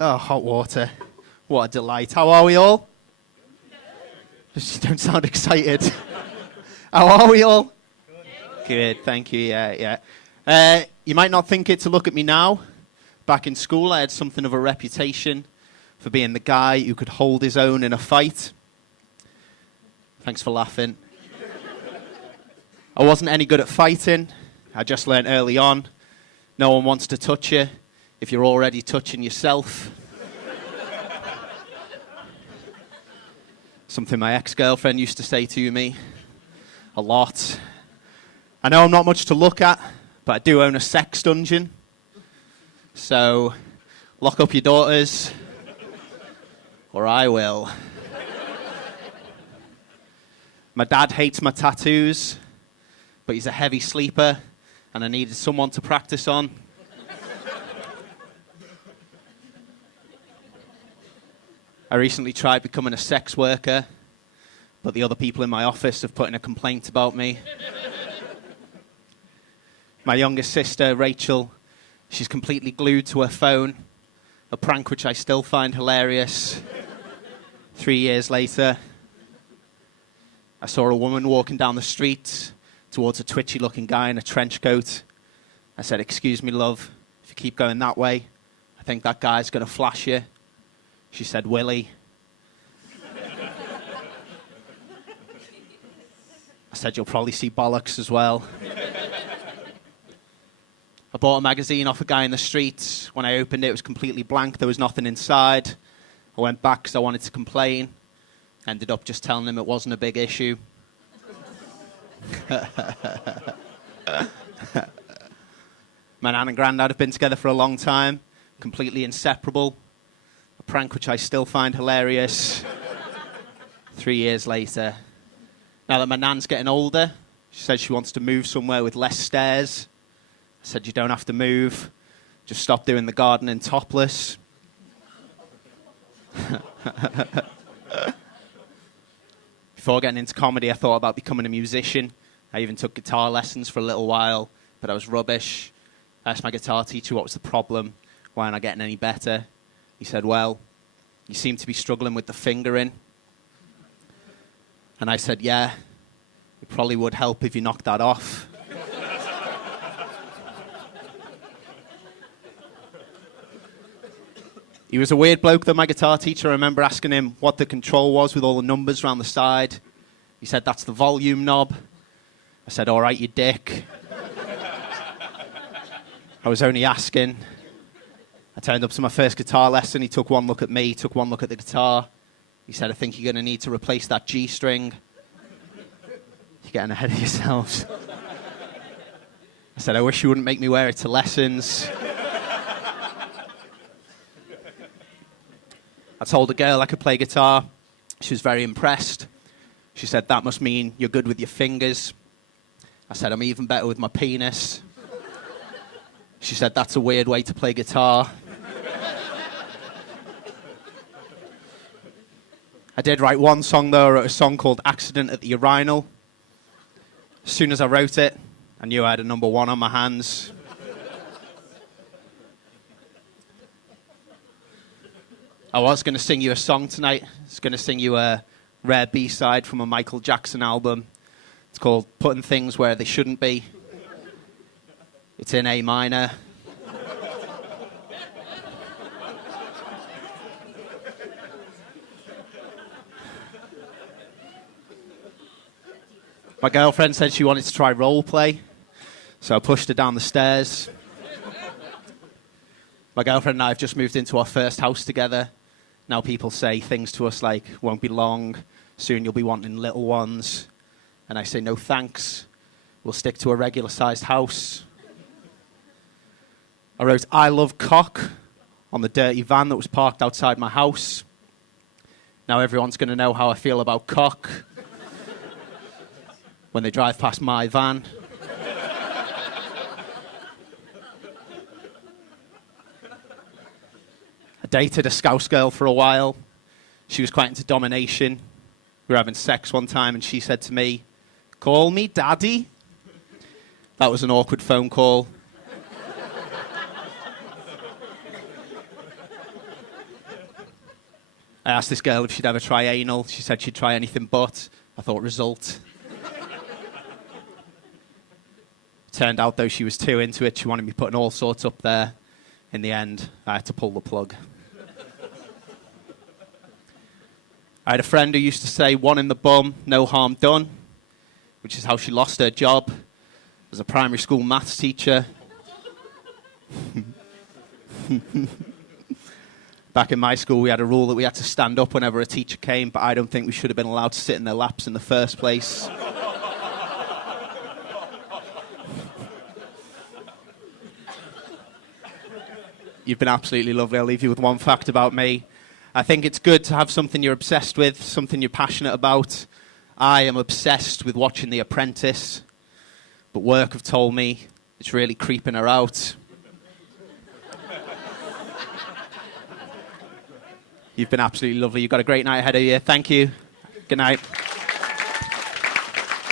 Oh, hot water. What a delight. How are we all? You don't sound excited. How are we all? Good, thank you, yeah. You might not think it to look at me now. Back in school, I had something of a reputation for being the guy who could hold his own in a fight. Thanks for laughing. I wasn't any good at fighting. I just learned early on, no one wants to touch you if you're already touching yourself. Something my ex-girlfriend used to say to me a lot. I know I'm not much to look at, but I do own a sex dungeon. So, lock up your daughters, or I will. My dad hates my tattoos, but he's a heavy sleeper, and I needed someone to practice on. I recently tried becoming a sex worker, but the other people in my office have put in a complaint about me. My youngest sister, Rachel, she's completely glued to her phone, a prank which I still find hilarious. 3 years later, I saw a woman walking down the street towards a twitchy-looking guy in a trench coat. I said, "Excuse me, love, if you keep going that way, I think that guy's going to flash you." She said, "Willie." I said, "You'll probably see bollocks as well." I bought a magazine off a guy in the street. When I opened it, it was completely blank. There was nothing inside. I went back because I wanted to complain. Ended up just telling him it wasn't a big issue. My nan and granddad have been together for a long time, completely inseparable. A prank which I still find hilarious. 3 years later. Now that my nan's getting older, she said she wants to move somewhere with less stairs. I said, "You don't have to move. Just stop doing the gardening topless." Before getting into comedy, I thought about becoming a musician. I even took guitar lessons for a little while, but I was rubbish. I asked my guitar teacher what was the problem, why am I getting any better? He said, "Well, you seem to be struggling with the fingering." And I said, "Yeah, it probably would help if you knocked that off." He was a weird bloke, though, my guitar teacher. I remember asking him what the control was with all the numbers around the side. He said, "That's the volume knob." I said, "All right, you dick." I was only asking. I turned up to my first guitar lesson. He took one look at me, took one look at the guitar. He said, "I think you're going to need to replace that G string. You're getting ahead of yourselves." I said, "I wish you wouldn't make me wear it to lessons." I told a girl I could play guitar. She was very impressed. She said, "That must mean you're good with your fingers." I said, "I'm even better with my penis." She said, "That's a weird way to play guitar." I did write one song, though. I wrote a song called "Accident at the Urinal." As soon as I wrote it, I knew I had a #1 on my hands. I was going to sing you a song tonight. I was going to sing you a rare B-side from a Michael Jackson album. It's called "Putting Things Where They Shouldn't Be." It's in A minor. My girlfriend said she wanted to try role play, so I pushed her down the stairs. My girlfriend and I have just moved into our first house together. Now people say things to us like, "Won't be long, soon you'll be wanting little ones." And I say, "No thanks, we'll stick to a regular-sized house." I wrote "I love cock" on the dirty van that was parked outside my house. Now everyone's going to know how I feel about cock when they drive past my van. I dated a Scouse girl for a while. She was quite into domination. We were having sex one time and she said to me, "Call me daddy." That was an awkward phone call. I asked this girl if she'd ever try anal. She said she'd try anything but. I thought, result. Turned out, though, she was too into it. She wanted me putting all sorts up there. In the end, I had to pull the plug. I had a friend who used to say, one in the bum, no harm done, which is how she lost her job as a primary school maths teacher. Back in my school, we had a rule that we had to stand up whenever a teacher came, but I don't think we should have been allowed to sit in their laps in the first place. You've been absolutely lovely. I'll leave you with one fact about me. I think it's good to have something you're obsessed with, something you're passionate about. I am obsessed with watching The Apprentice, but work have told me it's really creeping her out. You've been absolutely lovely. You've got a great night ahead of you. Thank you. Good night.